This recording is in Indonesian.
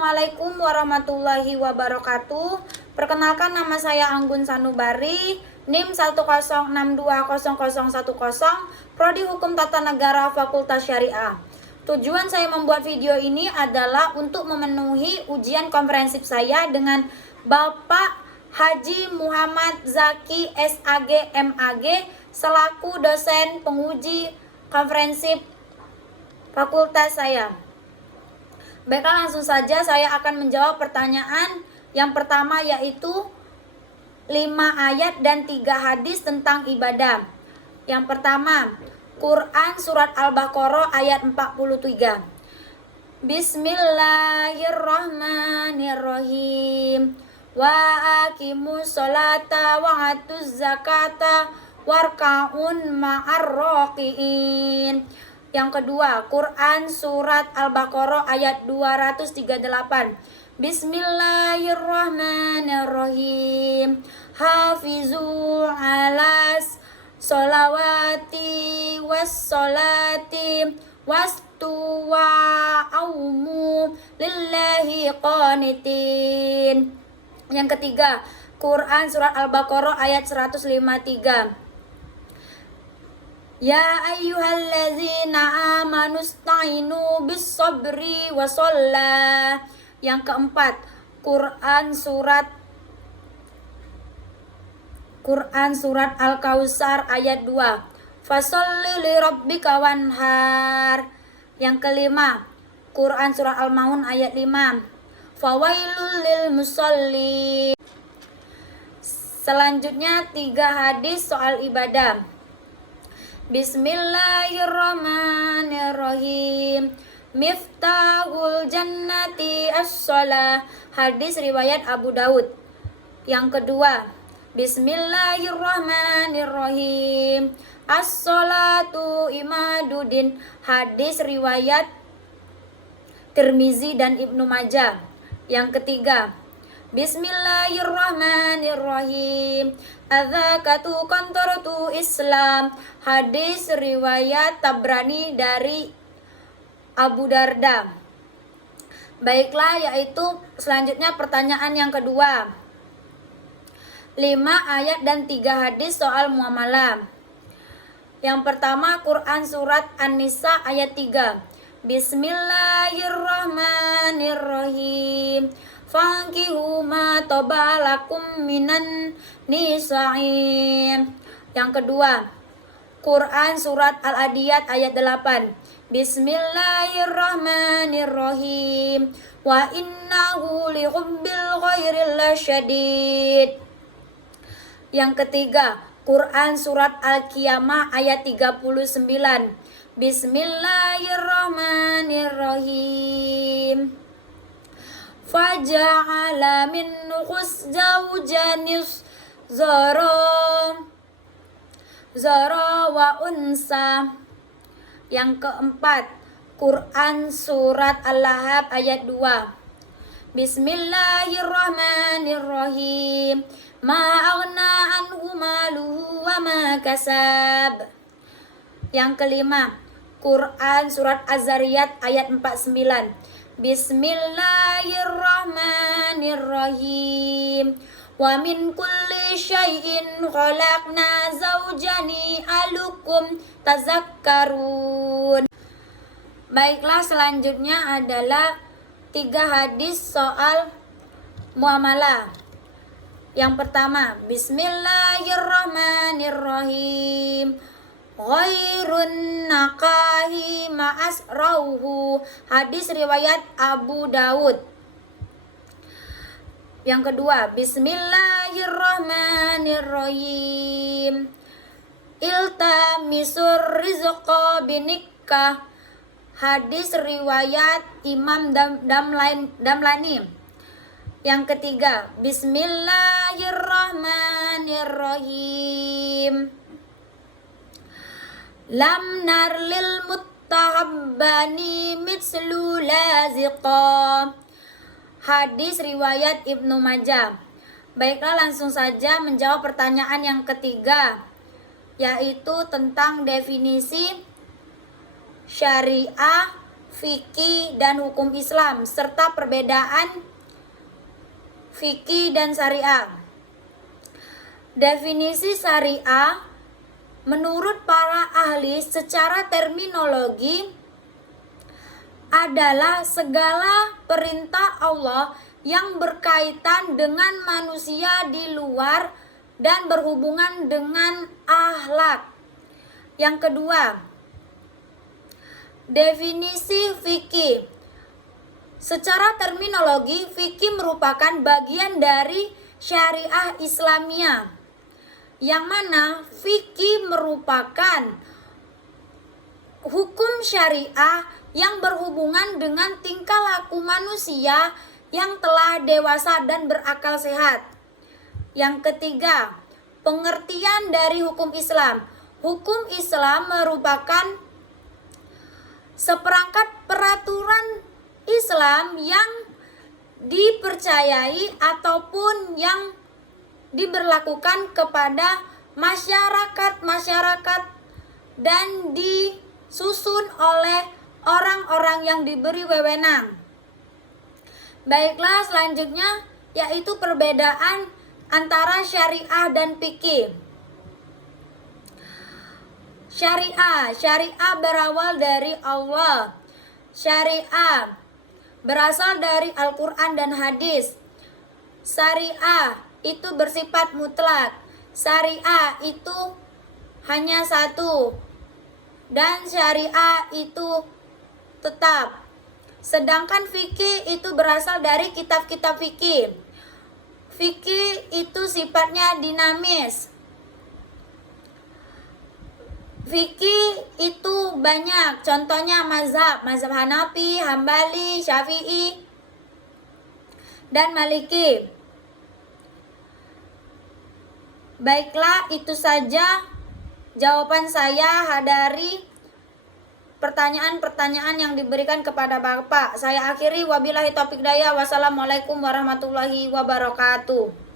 Assalamualaikum warahmatullahi wabarakatuh. Perkenalkan, nama saya Anggun Sanubari, NIM 106200010, Prodi Hukum Tata Negara Fakultas Syariah. Tujuan saya membuat video ini adalah untuk memenuhi ujian komprehensif saya dengan Bapak Haji Muhammad Zaki SAG MAG selaku dosen penguji komprehensif fakultas saya. Baiklah, langsung saja saya akan menjawab pertanyaan yang pertama, yaitu 5 ayat dan 3 hadis tentang ibadah. Yang pertama, Quran Surat Al-Baqarah ayat 43. Bismillahirrahmanirrahim. Wa aqimus sholata wa atuz zakata warka'un ma'ar raqiin. Yang kedua, Quran Surat Al-Baqarah ayat 238. Bismillahirrahmanirrahim. Hafizu alas sholawati was sholati wastu wa'aumu lillahi qanitin. Yang ketiga, Quran Surat Al-Baqarah ayat 153. Ya ayyuhallazina amanu sta'inu bis sabri wasollah. Yang keempat, Quran Surat Al-Kautsar ayat 2. Fasholli li rabbika wanhar. Yang kelima, Quran Surat Al-Maun ayat 5. Fawailul lil musholli. Selanjutnya 3 hadis soal ibadah. Bismillahirrahmanirrahim. Miftahul jannati as-shalah. Hadis riwayat Abu Daud. Yang kedua, Bismillahirrahmanirrahim. As-sholatu imaduddin. Hadis riwayat Tirmizi dan Ibnu Majah. Yang ketiga, Bismillahirrahmanirrahim. Adzakatu kantoratu Islam. Hadis riwayat Tabrani dari Abu Darda. Baiklah, yaitu selanjutnya pertanyaan yang kedua. 5 ayat dan 3 hadis soal muamalah. Yang pertama, Quran Surat An-Nisa ayat 3. Bismillahirrahmanirrahim. Fankihu ma tobalakum minan nisa'in. Yang kedua, Quran Surat Al-Adiyat ayat 8. Bismillahirrahmanirrahim. Wa innahu lihubbil khairil lasyadid. Yang ketiga, Quran Surat Al-Qiyamah ayat 39. Bismillahirrahmanirrahim. Faja'ala minhu zawjanis zara wa unsa. Yang keempat, Quran Surat Al-Lahab ayat 2. Bismillahirrahmanirrahim. Ma'aghna anhu maluhu wa ma kasab. Yang kelima, Quran Surat Az-Zariyat ayat 49. Bismillahirrahmanirrahim. Wa min kulli syai'in khalaqna zawjani alukum tazakkarun. Baiklah, selanjutnya adalah 3 hadis soal muamalah. Yang pertama, Bismillahirrahmanirrahim. Ghairun nakahi ma'asrauhu. Hadis riwayat Abu Daud. Yang kedua, Bismillahirrahmanirrahim. Iltamisur rizqa binikah. Hadis riwayat Imam Damlani. Yang ketiga, Bismillahirrahmanirrahim. Lam narlil muttahabbani mitslu laziqa. Hadis riwayat Ibnu Majah. Baiklah, langsung saja menjawab pertanyaan yang ketiga, yaitu tentang definisi syariah fikih dan hukum Islam serta perbedaan fikih dan syariah. Definisi syariah menurut para ahli secara terminologi adalah segala perintah Allah yang berkaitan dengan manusia di luar dan berhubungan dengan akhlak. Yang kedua, definisi fikih. Secara terminologi, fikih merupakan bagian dari syariah Islamiyah, yang mana fikih merupakan hukum syariah yang berhubungan dengan tingkah laku manusia yang telah dewasa dan berakal sehat. Yang ketiga, pengertian dari hukum Islam. Hukum Islam merupakan seperangkat peraturan Islam yang dipercayai ataupun yang diberlakukan kepada masyarakat dan disusun oleh orang-orang yang diberi wewenang. Baiklah, selanjutnya yaitu perbedaan antara syariah dan fikih. Syariah berawal dari Allah. Syariah berasal dari Al-Quran dan hadis. Syariah itu bersifat mutlak. Syariah itu hanya satu. Dan syariah itu tetap. Sedangkan fikih itu berasal dari kitab-kitab fikih. Fikih itu sifatnya dinamis. Fikih itu banyak, contohnya mazhab Hanafi, Hambali, Syafi'i, dan Maliki. Baiklah, itu saja jawaban saya dari pertanyaan-pertanyaan yang diberikan kepada Bapak. Saya akhiri, wabillahi taufik daya, wassalamualaikum warahmatullahi wabarakatuh.